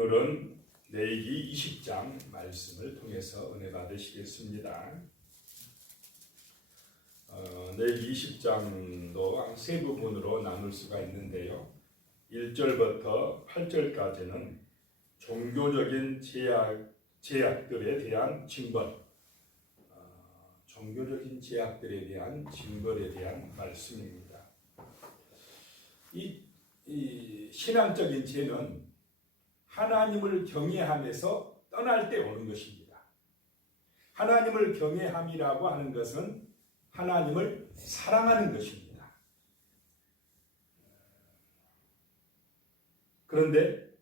오늘은 레위기 20장 말씀을 통해서 은혜 받으시겠습니다. 레위기 20장도 한 세 부분으로 나눌 수가 있는데요. 1절부터 8절까지는 종교적인 제약들에 대한 징벌, 종교적인 제약들에 대한 징벌에 대한 말씀입니다. 이 신앙적인 죄는 하나님을 경외하면서 떠날 때 오는 것입니다. 하나님을 경외함이라고 하는 것은 하나님을 사랑하는 것입니다. 그런데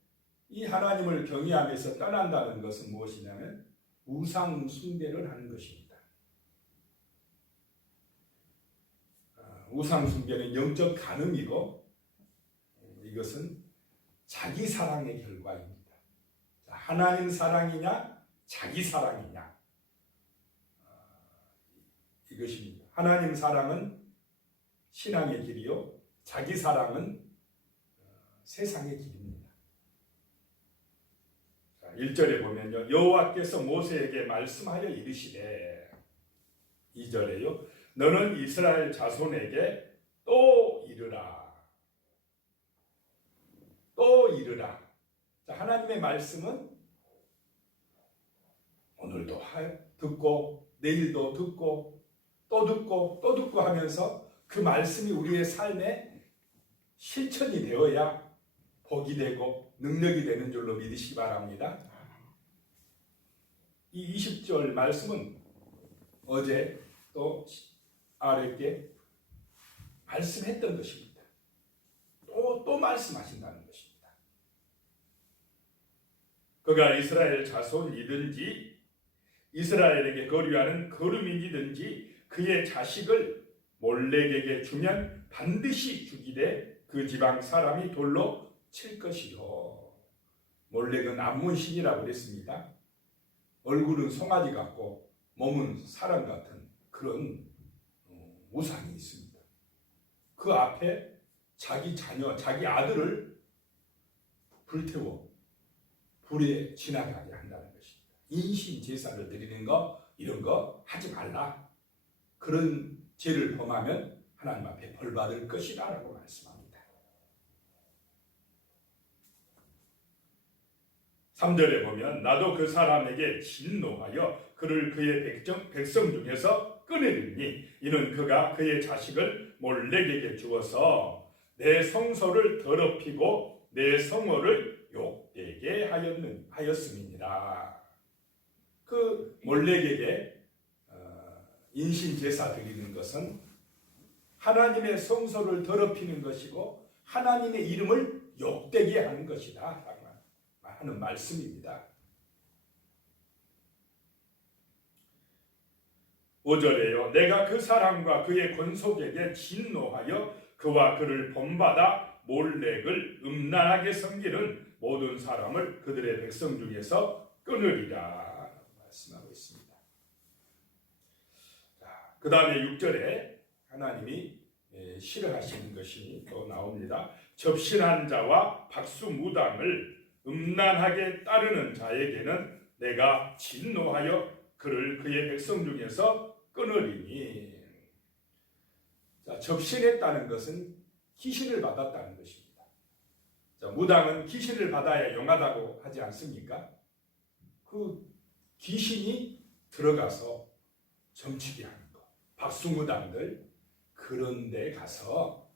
이 하나님을 경외하면서 떠난다는 것은 무엇이냐면 우상 숭배를 하는 것입니다. 우상 숭배는 영적 간음이고 이것은 자기 사랑의 결과입니다. 하나님 사랑이냐 자기 사랑이냐 이것입니다. 하나님 사랑은 신앙의 길이요 자기 사랑은 세상의 길입니다. 1절에 보면요, 여호와께서 모세에게 말씀하여 이르시되, 2절에요, 너는 이스라엘 자손에게 또 이르라. 또 이르라. 자, 하나님의 말씀은 오늘도 듣고 내일도 듣고 또 듣고 또 듣고 하면서 그 말씀이 우리의 삶에 실천이 되어야 복이 되고 능력이 되는 줄로 믿으시기 바랍니다. 이 20절 말씀은 어제 또 아랫게 말씀했던 것입니다. 또 말씀하신다는 것입니다. 그가 이스라엘 자손이든지 이스라엘에게 거류하는 거류민이든지 그의 자식을 몰렉에게 주면 반드시 죽이되 그 지방 사람이 돌로 칠 것이요. 몰렉은 암몬신이라고 그랬습니다. 얼굴은 송아지 같고 몸은 사람 같은 그런 우상이 있습니다. 그 앞에 자기 자녀, 자기 아들을 불태워 불에 지나가게 한다는 것입니다. 인신 제사를 드리는 거 이런 거 하지 말라. 그런 죄를 범하면 하나님 앞에 벌 받을 것이다 라고 말씀합니다. 3절에 보면 나도 그 사람에게 진노하여 그를 그의 백성 중에서 끊으리니 이는 그가 그의 자식을 몰렉에게 주어서 내 성소를 더럽히고 내 성호를 욕되게 하였음이니라. 그 몰렉에게 인신 제사 드리는 것은 하나님의 성소를 더럽히는 것이고 하나님의 이름을 욕되게 하는 것이다 하는 말씀입니다. 5절에요. 내가 그 사람과 그의 권속에게 진노하여 그와 그를 본받아 몰렉을 음란하게 섬기는 모든 사람을 그들의 백성 중에서 끊으리라 말씀하고 있습니다. 그 다음에 6절에 하나님이 싫어하시는 것이 또 나옵니다. 접신한 자와 박수무당을 음란하게 따르는 자에게는 내가 진노하여 그를 그의 백성 중에서 끊으리니. 자, 접신했다는 것은 기신을 받았다는 것입니다. 자, 무당은 기신을 받아야 영하다고 하지 않습니까? 그 귀신이 들어가서 점치게 하는 것. 박수무당들 그런 데 가서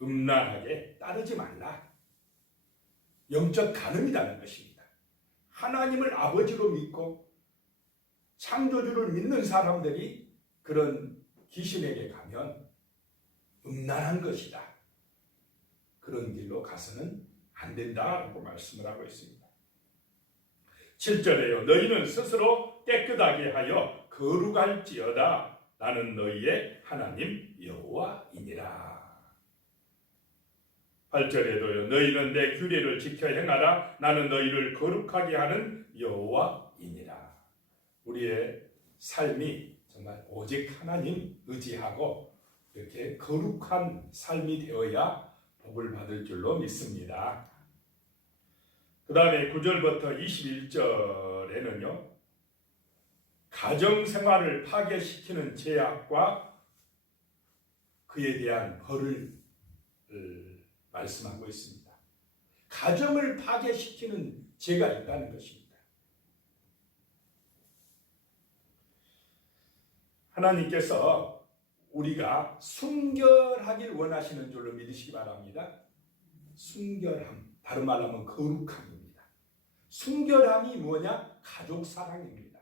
음란하게 따르지 말라. 영적 간음이라는 것입니다. 하나님을 아버지로 믿고 창조주를 믿는 사람들이 그런 귀신에게 가면 음란한 것이다. 그런 길로 가서는 안 된다라고 말씀을 하고 있습니다. 7절에요. 너희는 스스로 깨끗하게 하여 거룩할지어다. 나는 너희의 하나님 여호와이니라. 8절에도요. 너희는 내 규례를 지켜 행하라. 나는 너희를 거룩하게 하는 여호와이니라. 우리의 삶이 정말 오직 하나님 의지하고 이렇게 거룩한 삶이 되어야 복을 받을 줄로 믿습니다. 그 다음에 9절부터 21절에는요. 가정생활을 파괴시키는 죄악과 그에 대한 벌을 말씀하고 있습니다. 가정을 파괴시키는 죄가 있다는 것입니다. 하나님께서 우리가 순결하길 원하시는 줄로 믿으시기 바랍니다. 순결함, 다른 말로 하면 거룩함입니다. 순결함이 뭐냐? 가족 사랑입니다.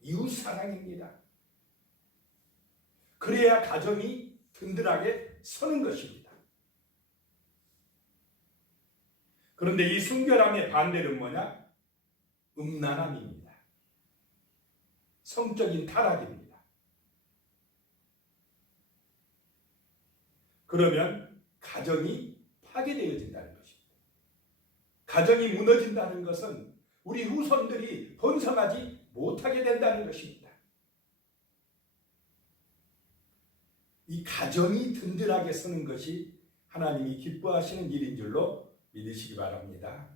이웃 사랑입니다. 그래야 가정이 든든하게 서는 것입니다. 그런데 이 순결함의 반대는 뭐냐? 음란함입니다. 성적인 타락입니다. 그러면 가정이 파괴되어진다는 것입니다. 가정이 무너진다는 것은 우리 후손들이 번성하지 못하게 된다는 것입니다. 이 가정이 든든하게 서는 것이 하나님이 기뻐하시는 일인 줄로 믿으시기 바랍니다.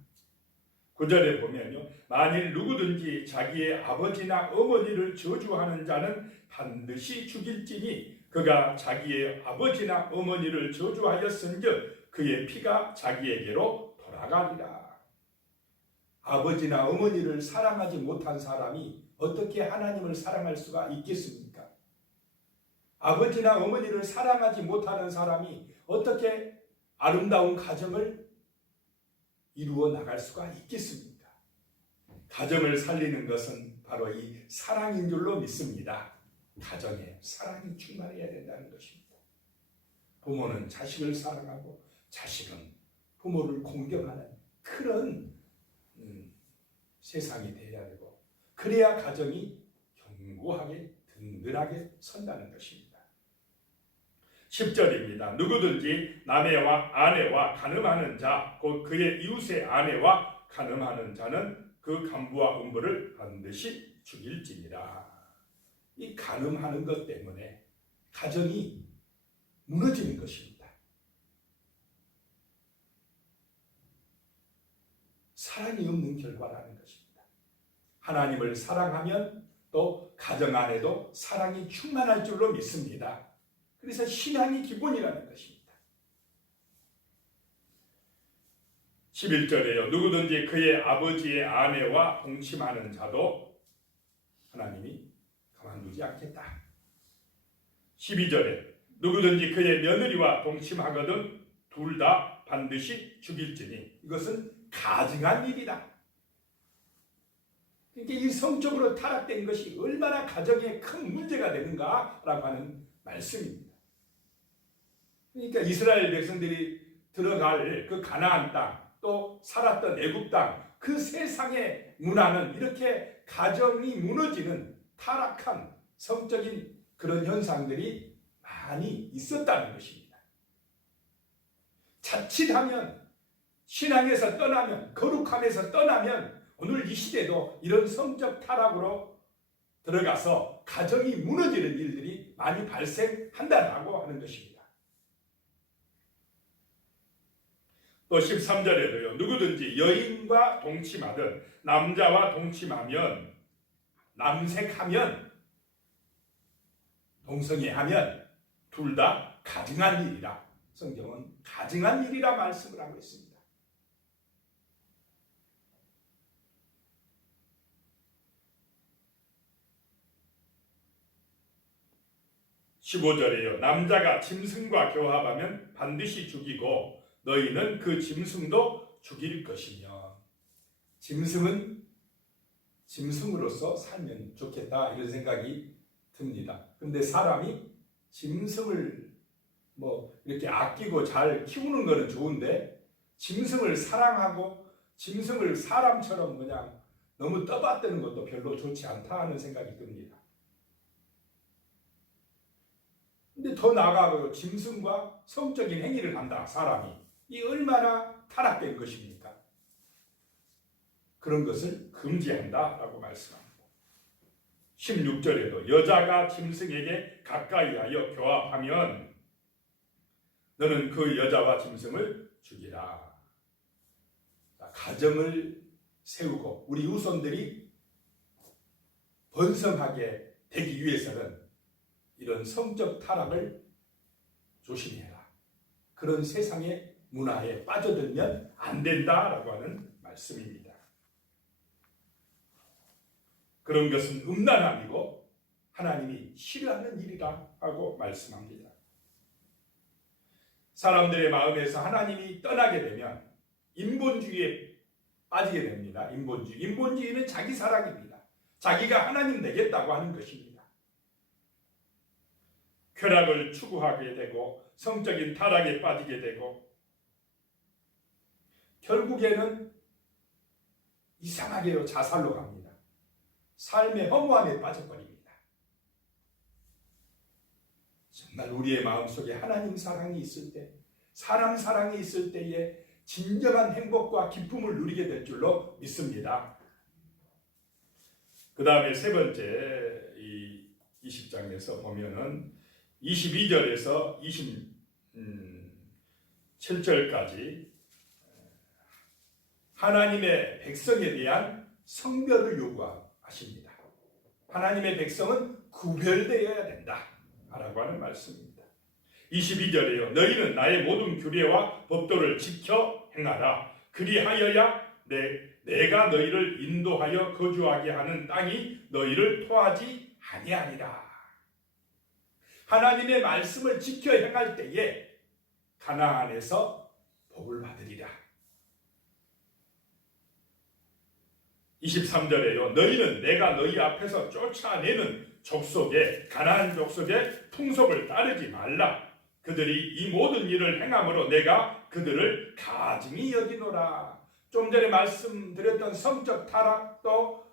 9절에 보면요. 만일 누구든지 자기의 아버지나 어머니를 저주하는 자는 반드시 죽일지니 그가 자기의 아버지나 어머니를 저주하였은즉 그의 피가 자기에게로 돌아가리라. 아버지나 어머니를 사랑하지 못한 사람이 어떻게 하나님을 사랑할 수가 있겠습니까? 아버지나 어머니를 사랑하지 못하는 사람이 어떻게 아름다운 가정을 이루어 나갈 수가 있겠습니까? 가정을 살리는 것은 바로 이 사랑인 줄로 믿습니다. 가정에 사랑이 충만해야 된다는 것입니다. 부모는 자식을 사랑하고 자식은 부모를 공경하는 그런 세상이 되어야 되고 그래야 가정이 견고하게 든든하게 선다는 것입니다. 10절입니다. 누구든지 남의 아내와 간음하는 자, 곧 그의 이웃의 아내와 간음하는 자는 그 간부와 음부를 반드시 죽일지니라. 이 간음하는 것 때문에 가정이 무너지는 것입니다. 사랑이 없는 결과라는 것입니다. 하나님을 사랑하면 또 가정 안에도 사랑이 충만할 줄로 믿습니다. 그래서 신앙이 기본이라는 것입니다. 11절에요. 누구든지 그의 아버지의 아내와 동침하는 자도 하나님이 가만두지 않겠다. 12절에 누구든지 그의 며느리와 동침하거든 둘 다 반드시 죽일지니 이것은 가증한 일이다. 그러니까 이 성적으로 타락된 것이 얼마나 가정에 큰 문제가 되는가라고 하는 말씀입니다. 그러니까 이스라엘 백성들이 들어갈 그 가나안 땅, 또 살았던 애굽 땅, 그 세상의 문화는 이렇게 가정이 무너지는 타락한 성적인 그런 현상들이 많이 있었다는 것입니다. 자칫하면 신앙에서 떠나면 거룩함에서 떠나면 오늘 이 시대도 이런 성적 타락으로 들어가서 가정이 무너지는 일들이 많이 발생한다고 하는 것입니다. 또 13절에도요. 누구든지 여인과 동침하든 남자와 동침하면 남색하면 동성애하면 둘 다 가증한 일이라. 성경은 가증한 일이라 말씀을 하고 있습니다. 15절에요. 남자가 짐승과 교합하면 반드시 죽이고 너희는 그 짐승도 죽일 것이며. 짐승은 짐승으로서 살면 좋겠다 이런 생각이 듭니다. 근데 사람이 짐승을 이렇게 아끼고 잘 키우는 거는 좋은데 짐승을 사랑하고 짐승을 사람처럼 그냥 너무 떠받드는 것도 별로 좋지 않다 하는 생각이 듭니다. 근데 더 나아가 짐승과 성적인 행위를 한다 사람이. 이 얼마나 타락된 것입니까? 그런 것을 금지한다라고 말씀합니다. 16절에도 여자가 짐승에게 가까이하여 교합하면 너는 그 여자와 짐승을 죽이라. 가정을 세우고 우리 후손들이 번성하게 되기 위해서는 이런 성적 타락을 조심해라. 그런 세상의 문화에 빠져들면 안 된다라고 하는 말씀입니다. 그런 것은 음란함이고 하나님이 싫어하는 일이라 하고 말씀합니다. 사람들의 마음에서 하나님이 떠나게 되면 인본주의에 빠지게 됩니다. 인본주의는 자기 사랑입니다. 자기가 하나님 되겠다고 하는 것입니다. 쾌락을 추구하게 되고 성적인 타락에 빠지게 되고 결국에는 이상하게요 자살로 갑니다. 삶의 허무함에 빠져버립니다. 정말 우리의 마음속에 하나님 사랑이 있을 때, 사람 사랑이 있을 때에 진정한 행복과 기쁨을 누리게 될 줄로 믿습니다. 그 다음에 세 번째 이 20장에서 보면은 22절에서 27절까지 하나님의 백성에 대한 성별을 요구하십니다. 하나님의 백성은 구별되어야 된다 라고 하는 말씀입니다. 22절에요. 너희는 나의 모든 규례와 법도를 지켜 행하라. 그리하여야 내가 너희를 인도하여 거주하게 하는 땅이 너희를 토하지 아니하리라. 하나님의 말씀을 지켜 행할 때에 가나안에서 복을 받으리라. 23절에요. 너희는 내가 너희 앞에서 쫓아내는 족속의 가나안 족속의 풍속을 따르지 말라. 그들이 이 모든 일을 행함으로 내가 그들을 가증히 여기노라. 좀 전에 말씀드렸던 성적 타락도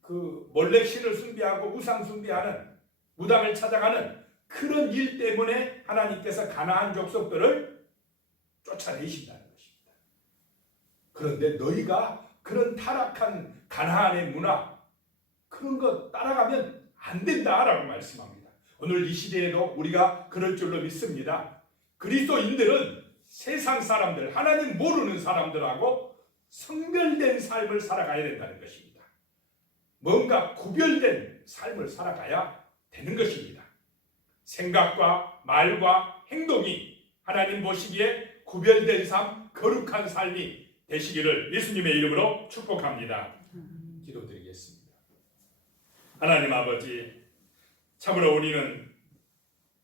그 몰래신을 숭배하고 우상 숭배하는 무당을 찾아가는 그런 일 때문에 하나님께서 가나안 족속들을 쫓아내신다는 것입니다. 그런데 너희가 그런 타락한 가나안의 문화 그런 거 따라가면 안 된다라고 말씀합니다. 오늘 이 시대에도 우리가 그럴 줄로 믿습니다. 그리스도인들은 세상 사람들, 하나님 모르는 사람들하고 성별된 삶을 살아가야 된다는 것입니다. 뭔가 구별된 삶을 살아가야 되는 것입니다. 생각과 말과 행동이 하나님 보시기에 구별된 삶, 거룩한 삶이 되시기를 예수님의 이름으로 축복합니다. 기도드리겠습니다. 하나님 아버지, 참으로 우리는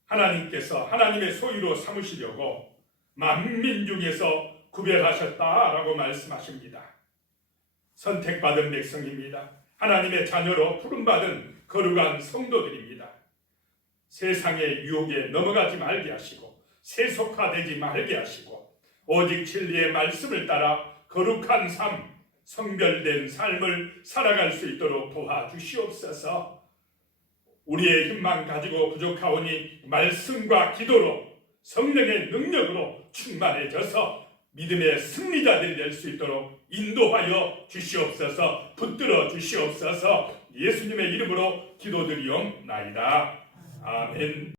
하나님께서 하나님의 소유로 삼으시려고 만민 중에서 구별하셨다라고 말씀하십니다. 선택받은 백성입니다. 하나님의 자녀로 부름받은 거룩한 성도들입니다. 세상의 유혹에 넘어가지 말게 하시고 세속화되지 말게 하시고 오직 진리의 말씀을 따라 거룩한 삶, 성별된 삶을 살아갈 수 있도록 도와주시옵소서. 우리의 힘만 가지고 부족하오니 말씀과 기도로 성령의 능력으로 충만해져서 믿음의 승리자들이 될 수 있도록 인도하여 주시옵소서. 붙들어 주시옵소서. 예수님의 이름으로 기도드리옵나이다. 아멘.